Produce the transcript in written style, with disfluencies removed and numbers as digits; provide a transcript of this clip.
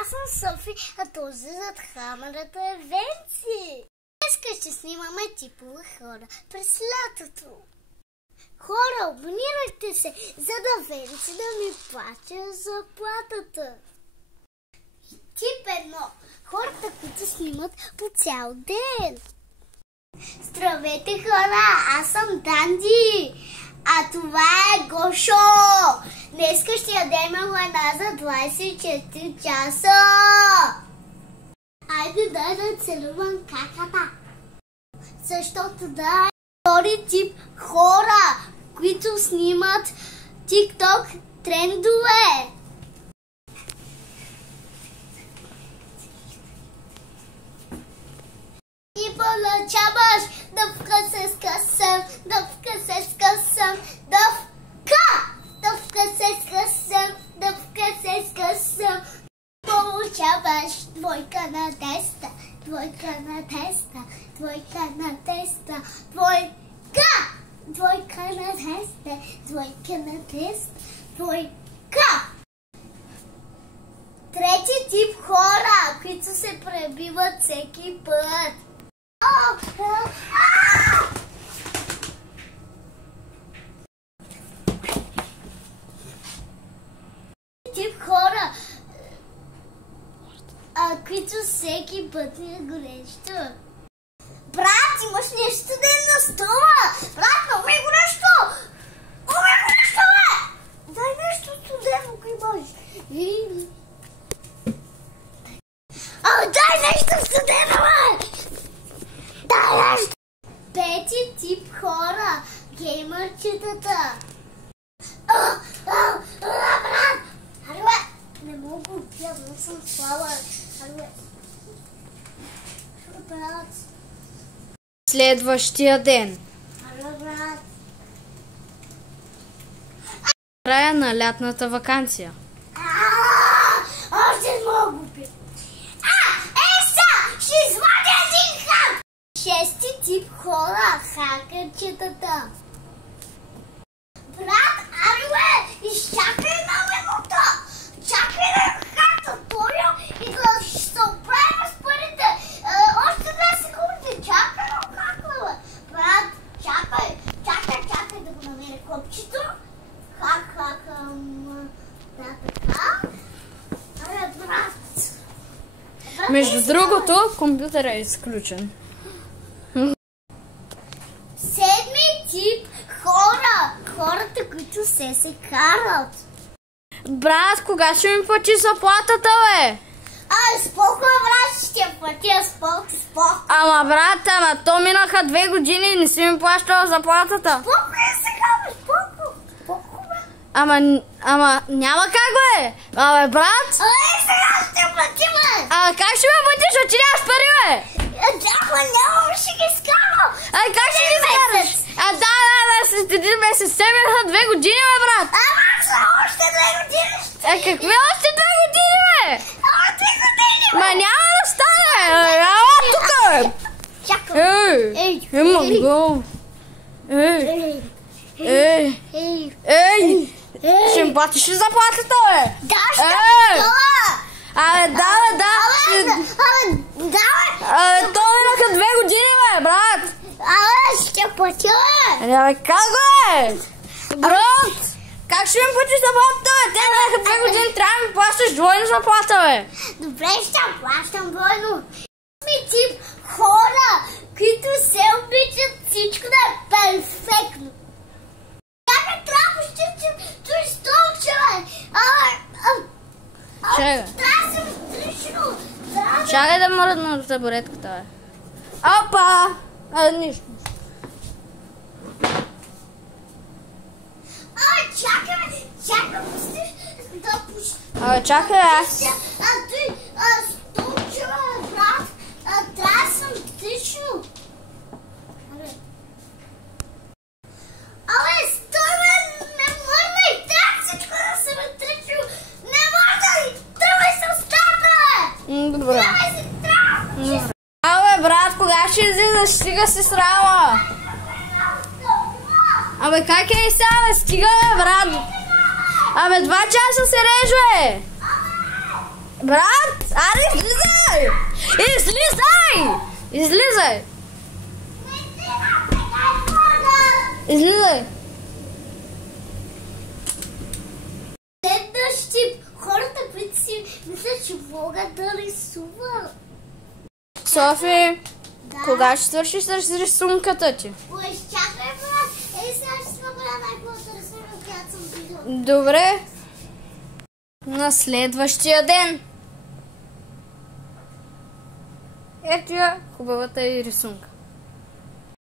Аз съм Софи, а този зад камерата е Венци. Днес ще снимаме типове хора през лятото. Хора, абонирайте се, за да Венци да ми плаща заплатата. Тип 1. Хората, които снимат по цял ден. Здравейте хора, аз съм Данди, а това е Гошо. Днеска ще ядем лайна за 24 часа. Айде дай да целувам каката. Защото да е втори тип хора, които снимат TikTok трендове. И получаваш дъвка се скъсам, дъвка се скъсам, дъвка се скъсам, дъвка се скъсам. Получаваш двойка на теста, двойка на теста, двойка на теста, двойка на теста, двойка на теста, двойка. Трети тип хора, които се пребиват всеки път. Тип хора, които всеки път е горещо. Брат, имаш нещо да е на стола! Брат, много е горещо! Много е горещо, бе! Дай нещо студено, ако имаш. Дай нещо студено, бе! Дай нещо! Пети тип хора, геймърчетата. Брат! Аруе! Не мога да пия, но съм слаба. Аруе! Брат! Следващия ден. Аруе, брат! Края на лятната ваканция. Още не мога да пия. Ще извадя един хак! Шести тип хора, хакърчетата. Брат, аруе, изчакай на минута! Чакай на хакта, Торио, и да ще се оправим с парите. Още 2 секунди, чакай на хакта, бе. Брат, чакай да го намеря копчето. Да, така. Аре, брат. Между другото, компютърът е изключен. Седми тип хора. Хората, които се карат. Брат, кога ще ми плати заплатата, бе? Споко, брат, ще платя, споко. Ама, брат, то минаха 2 години и не си ми плащала заплатата. Споко е сега, бе, споко, бе. Ама, няма как, бе. Абе, брат. Сега ще плати, бе. Как ще ме платиш, а ти нямаш пари, бе? Нямам, ще ги скарам. Как ще ги скараш? Да, след 1 месец. Те минаха 2 години, бе, брат. Още 2 години. Какви още 2 години, бе? 2 години, бе. Ма няма да стане, бе. Ела тук, бе. Чакай. Има го. Ще ми платиш ли заплатата, бе? Да, ще платя. Да. То минаха 2 години, бе, брат. Ще платя, бе. Бе, как, бе? Брат, как ще ми платиш заплатата, бе? Те минаха 2 години, трябва да ми плащаш двойна заплата, бе. Добре, ще плащам двойно. Ми тип хора, които се обичат всичко да е перфектно. Как трябва ще той столче, бе? Чакай. Трябва да съм отлично. Чакай да мръдна до табуретката, бе. Опа! Нищо. Чакай, пустиш да пустиш. Чакай, аз. Той столче, брат. Трябва да съм отлично. Стой, бе, не мърдай. Трябва всичко да съм отлично. Не мърдай. Тръгвай се остата, бе. Добре. Брат, кога ще излизаш? Стига се срама. Как е сега, бе? Стига, бе, брат. 2 часа се реже. Брат, аре, излизай! Излизай! Излизай! Излизай! Следващи хората, които си мислят, че могат да рисуват. Софи, Да. кога ще свършиш с рисунката ти? Ой, чакай, брат. Сега ще си направя най-хубавата рисунка, която съм видела. Добре. На следващия ден. Ето я хубавата и рисунка.